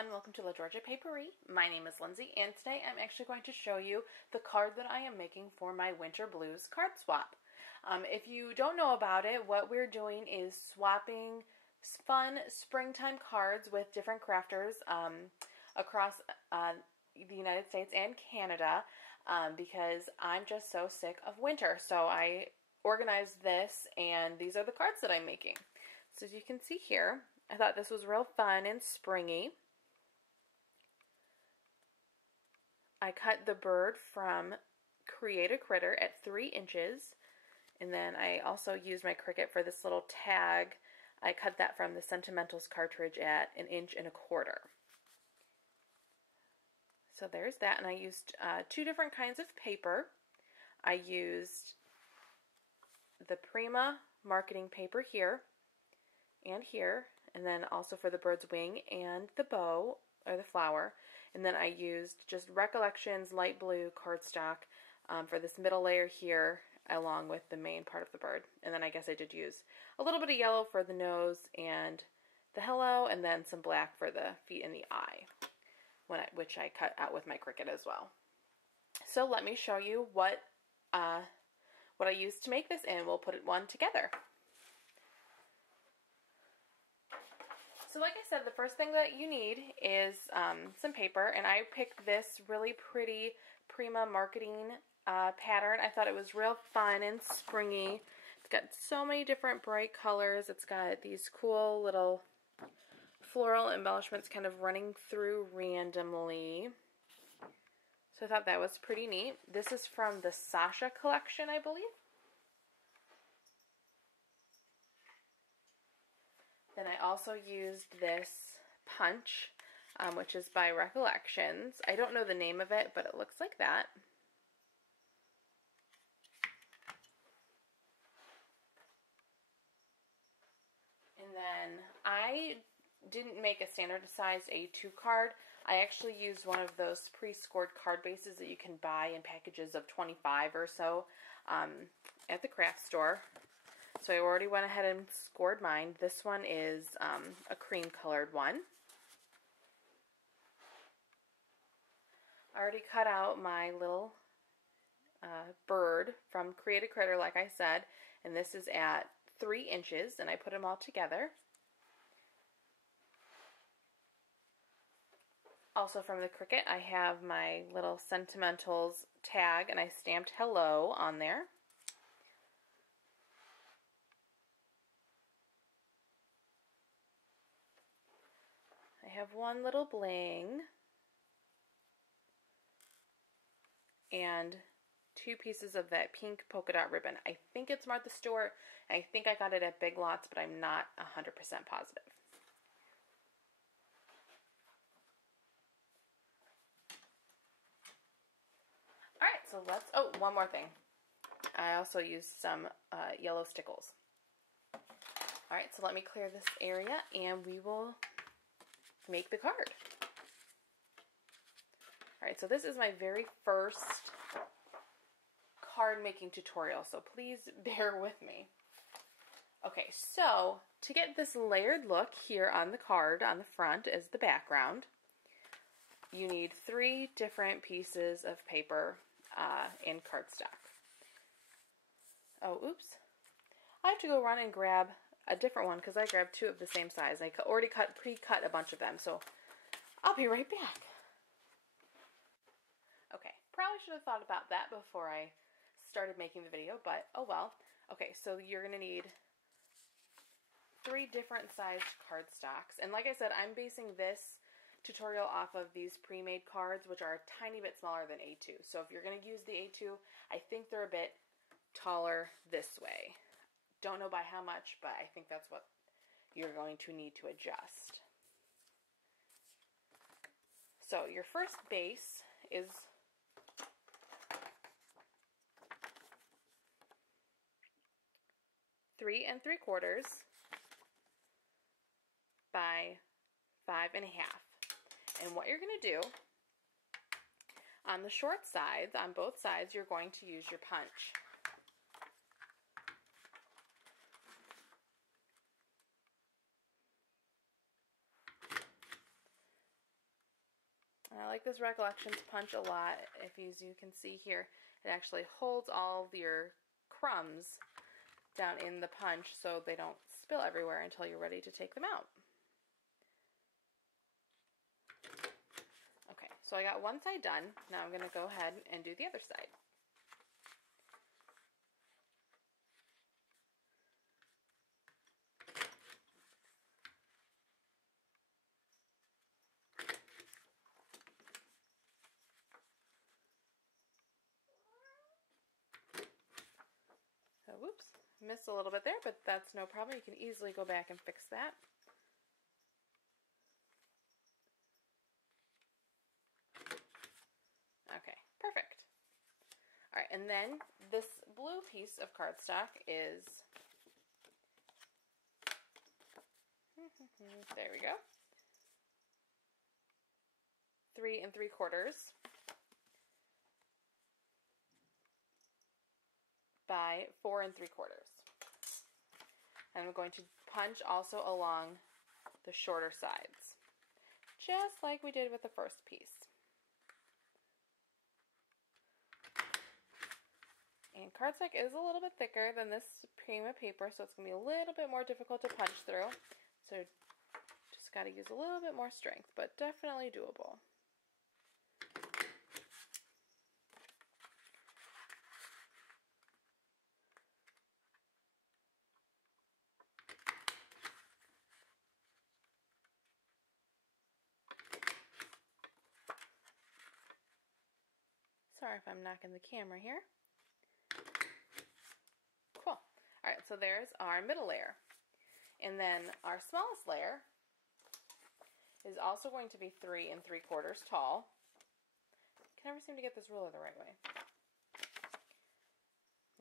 everyone, welcome to La Georgia Paperie. My name is Lindsay and today I'm actually going to show you the card that I am making for my Winter Blues card swap. If you don't know about it, what we're doing is swapping fun springtime cards with different crafters across the United States and Canada because I'm just so sick of winter. So I organized this and these are the cards that I'm making. So as you can see here, I thought this was real fun and springy. I cut the bird from Create a Critter at 3 inches. And then I also used my Cricut for this little tag. I cut that from the Sentimentals cartridge at 1.25 inches. So there's that. And I used 2 different kinds of paper. I used the Prima marketing paper here and here. And then also for the bird's wing and the bow, or the flower. And then I used just Recollections light blue cardstock for this middle layer here, along with the main part of the bird. And then I guess I did use a little bit of yellow for the nose and the hello, and then some black for the feet and the eye, which I cut out with my Cricut as well. So let me show you what I used to make this, and we'll put one together. So like I said, the first thing that you need is some paper, and I picked this really pretty Prima marketing pattern. I thought it was real fun and springy. It's got so many different bright colors. It's got these cool little floral embellishments kind of running through randomly. So I thought that was pretty neat. This is from the Sasha collection, I believe. Then I also used this punch, which is by Recollections. I don't know the name of it, but it looks like that. And then I didn't make a standardized A2 card. I actually used one of those pre-scored card bases that you can buy in packages of 25 or so at the craft store. So I already went ahead and scored mine. This one is a cream colored one. I already cut out my little bird from Create a Critter, like I said, and this is at 3 inches, and I put them all together. Also from the Cricut, I have my little Sentimentals tag, and I stamped hello on there. I have one little bling and 2 pieces of that pink polka dot ribbon. I think it's Martha Stewart, and I think I got it at Big Lots, but I'm not 100% positive. Alright, so let's, oh, one more thing. I also used some yellow stickles. Alright, so let me clear this area and we will make the card. Alright, so this is my very first card making tutorial, so please bear with me. Okay, so to get this layered look here on the card, on the front as the background, you need 3 different pieces of paper and cardstock. Oh, oops. I have to go run and grab a different one because I grabbed 2 of the same size. I already pre-cut a bunch of them, so I'll be right back. Okay, probably should have thought about that before I started making the video, but oh well. Okay, so you're going to need 3 different sized cardstocks. And like I said, I'm basing this tutorial off of these pre-made cards, which are a tiny bit smaller than A2. So if you're going to use the A2, I think they're a bit taller this way. Don't know by how much, but I think that's what you're going to need to adjust. So your first base is three and 3/4 by 5 1/2. And what you're going to do on the short sides, on both sides, you're going to use your punch. I like this Recollections punch a lot. If you can see here, it actually holds all your crumbs down in the punch so they don't spill everywhere until you're ready to take them out. Okay, so I got one side done. Now I'm going to go ahead and do the other side. So, whoops, missed a little bit there, but that's no problem. You can easily go back and fix that. Okay, perfect. All right, and then this blue piece of cardstock is, there we go, 3 3/4 by 4 3/4. And I'm going to punch also along the shorter sides, just like we did with the first piece. And cardstock is a little bit thicker than this Prima paper, so it's going to be a little bit more difficult to punch through. So just got to use a little bit more strength, but definitely doable. Sorry if I'm knocking the camera here. Cool. Alright, so there's our middle layer. And then our smallest layer is also going to be 3 3/4 tall. I can never seem to get this ruler the right way.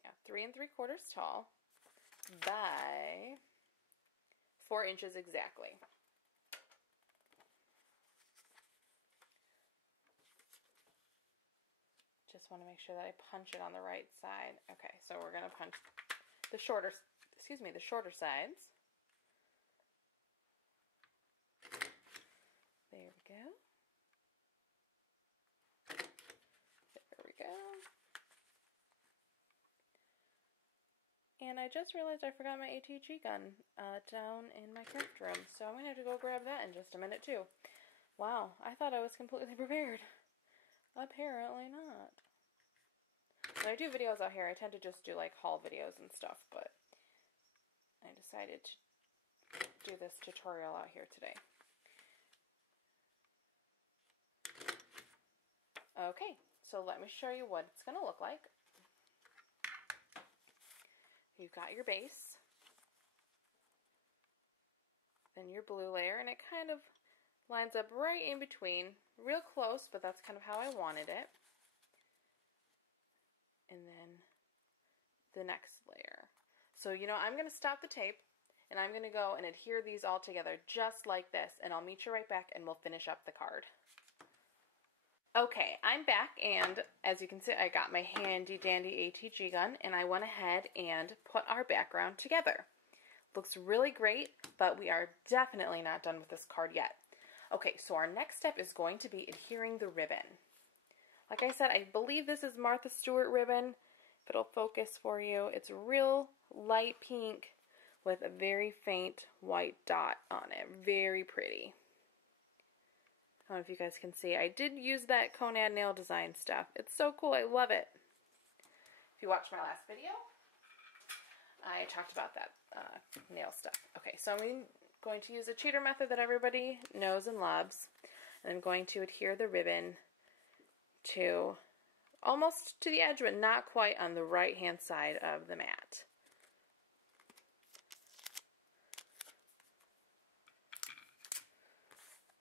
Yeah, 3 3/4 tall by 4 inches exactly. Just want to make sure that I punch it on the right side. Okay, so we're going to punch the shorter sides. There we go. There we go. And I just realized I forgot my ATG gun down in my craft room, so I'm going to have to go grab that in just a minute too. Wow, I thought I was completely prepared. Apparently not. When I do videos out here, I tend to just do like haul videos and stuff, but I decided to do this tutorial out here today. Okay, so let me show you what it's going to look like. You've got your base, then your blue layer, and it kind of lines up right in between, real close, but that's kind of how I wanted it. And then the next layer. So, you know, I'm going to stop the tape, and I'm going to go and adhere these all together just like this, and I'll meet you right back, and we'll finish up the card. Okay, I'm back, and as you can see, I got my handy dandy ATG gun, and I went ahead and put our background together. Looks really great, but we are definitely not done with this card yet. Okay, so our next step is going to be adhering the ribbon. Like I said, I believe this is Martha Stewart ribbon. If it'll focus for you, it's real light pink with a very faint white dot on it. Very pretty. I don't know if you guys can see. I did use that Conad nail design stuff. It's so cool. I love it. If you watched my last video, I talked about that nail stuff. Okay, so I'm going to use a cheater method that everybody knows and loves. And I'm going to adhere the ribbon to almost to the edge, but not quite on the right hand side of the mat.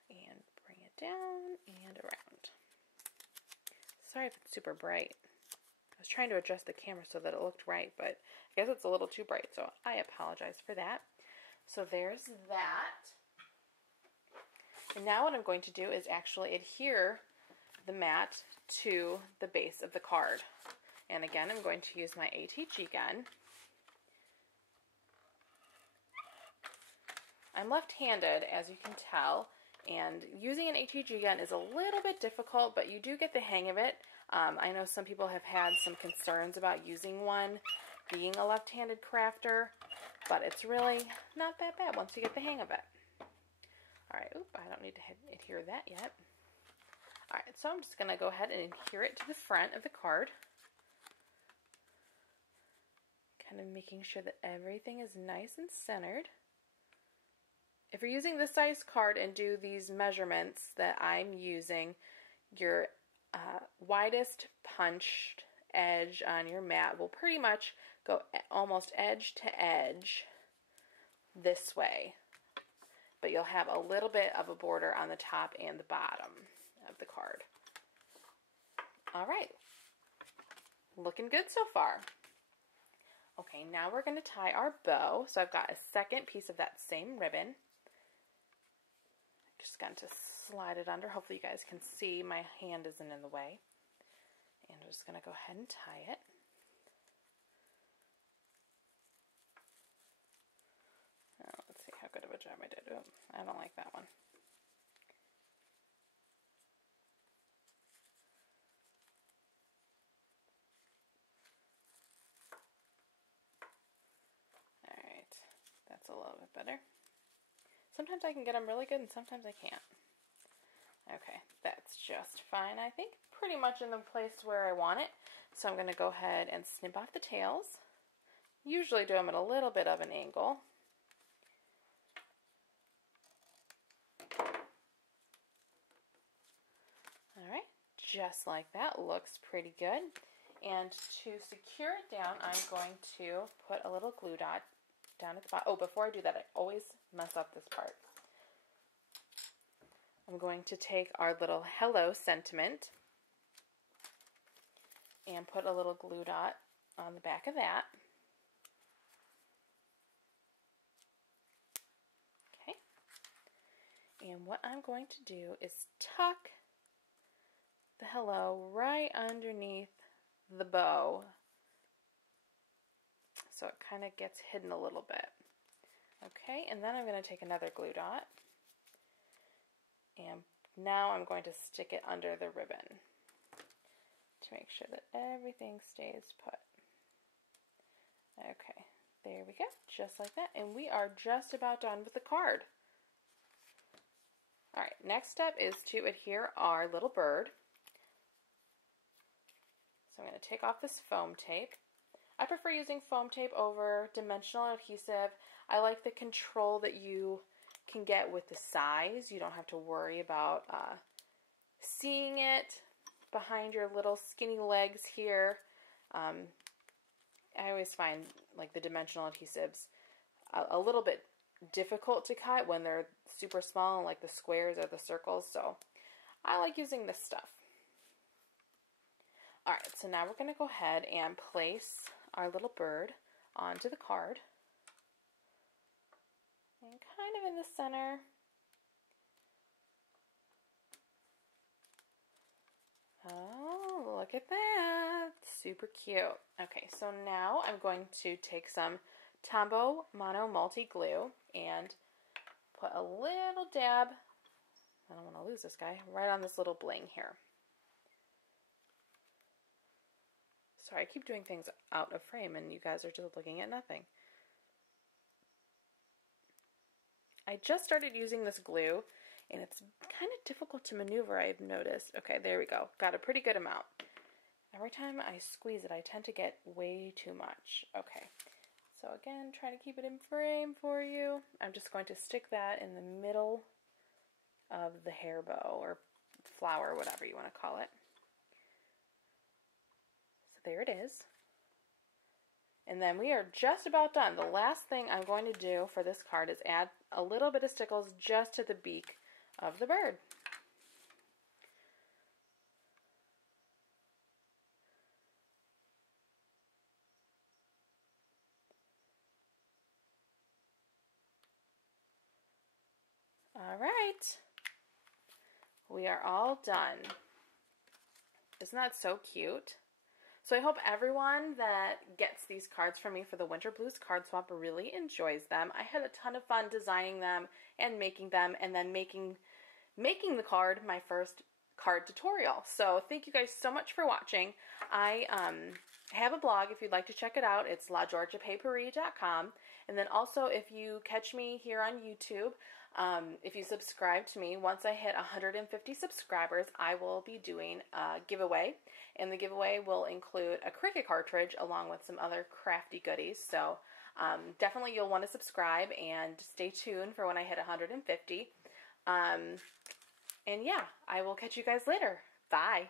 And bring it down and around. Sorry if it's super bright. I was trying to adjust the camera so that it looked right, but I guess it's a little too bright, so I apologize for that. So there's that. And now what I'm going to do is actually adhere the mat to the base of the card. And again, I'm going to use my ATG gun. I'm left-handed, as you can tell, And using an HEG gun is a little bit difficult, but you do get the hang of it. I know some people have had some concerns about using one being a left-handed crafter, but it's really not that bad once you get the hang of it. All right, oop, I don't need to adhere that yet. All right, so I'm just going to go ahead and adhere it to the front of the card. Kind of making sure that everything is nice and centered. If you're using this size card and do these measurements that I'm using, your widest punched edge on your mat will pretty much go almost edge to edge this way. But you'll have a little bit of a border on the top and the bottom of the card. All right, looking good so far. Okay, now we're going to tie our bow. So I've got a second piece of that same ribbon. Just going to slide it under. Hopefully you guys can see my hand isn't in the way. And I'm just going to go ahead and tie it. Oh, let's see how good of a job I did. Oh, I don't like that one. Alright, that's a little bit better. Sometimes I can get them really good and sometimes I can't. Okay, that's just fine, I think. Pretty much in the place where I want it. So I'm going to go ahead and snip off the tails. Usually do them at a little bit of an angle. Alright, just like that. Looks pretty good. And to secure it down, I'm going to put a little glue dot down at the bottom. Oh, before I do that, I always mess up this part. I'm going to take our little hello sentiment and put a little glue dot on the back of that. Okay. And what I'm going to do is tuck the hello right underneath the bow so it kind of gets hidden a little bit. Okay, and then I'm going to take another glue dot and now I'm going to stick it under the ribbon to make sure that everything stays put. Okay, there we go, just like that, and we are just about done with the card. Alright, next step is to adhere our little bird. So I'm going to take off this foam tape. I prefer using foam tape over dimensional adhesive. I like the control that you can get with the size. You don't have to worry about seeing it behind your little skinny legs here. I always find like the dimensional adhesives a little bit difficult to cut when they're super small, like the squares or the circles, so I like using this stuff. Alright, so now we're going to go ahead and place our little bird onto the card. And kind of in the center. Oh, look at that. Super cute. Okay, so now I'm going to take some Tombow Mono Multi Glue and put a little dab, I don't want to lose this guy, right on this little bling here. Sorry, I keep doing things out of frame and you guys are just looking at nothing. I just started using this glue and it's kind of difficult to maneuver, I've noticed. Okay, there we go. Got a pretty good amount. Every time I squeeze it, I tend to get way too much. Okay, so again, trying to keep it in frame for you. I'm just going to stick that in the middle of the hair bow or flower, whatever you want to call it. There it is. And then we are just about done. The last thing I'm going to do for this card is add a little bit of stickles just to the beak of the bird. All right. We are all done. Isn't that so cute? So I hope everyone that gets these cards from me for the Winter Blues card swap really enjoys them. I had a ton of fun designing them and making them, and then making making the card my first card tutorial. So thank you guys so much for watching. I have a blog if you'd like to check it out. It's lageorgiapaperie.com. And then also, if you catch me here on YouTube, if you subscribe to me, once I hit 150 subscribers, I will be doing a giveaway. And the giveaway will include a Cricut cartridge along with some other crafty goodies. So definitely you'll want to subscribe and stay tuned for when I hit 150. And yeah, I will catch you guys later. Bye.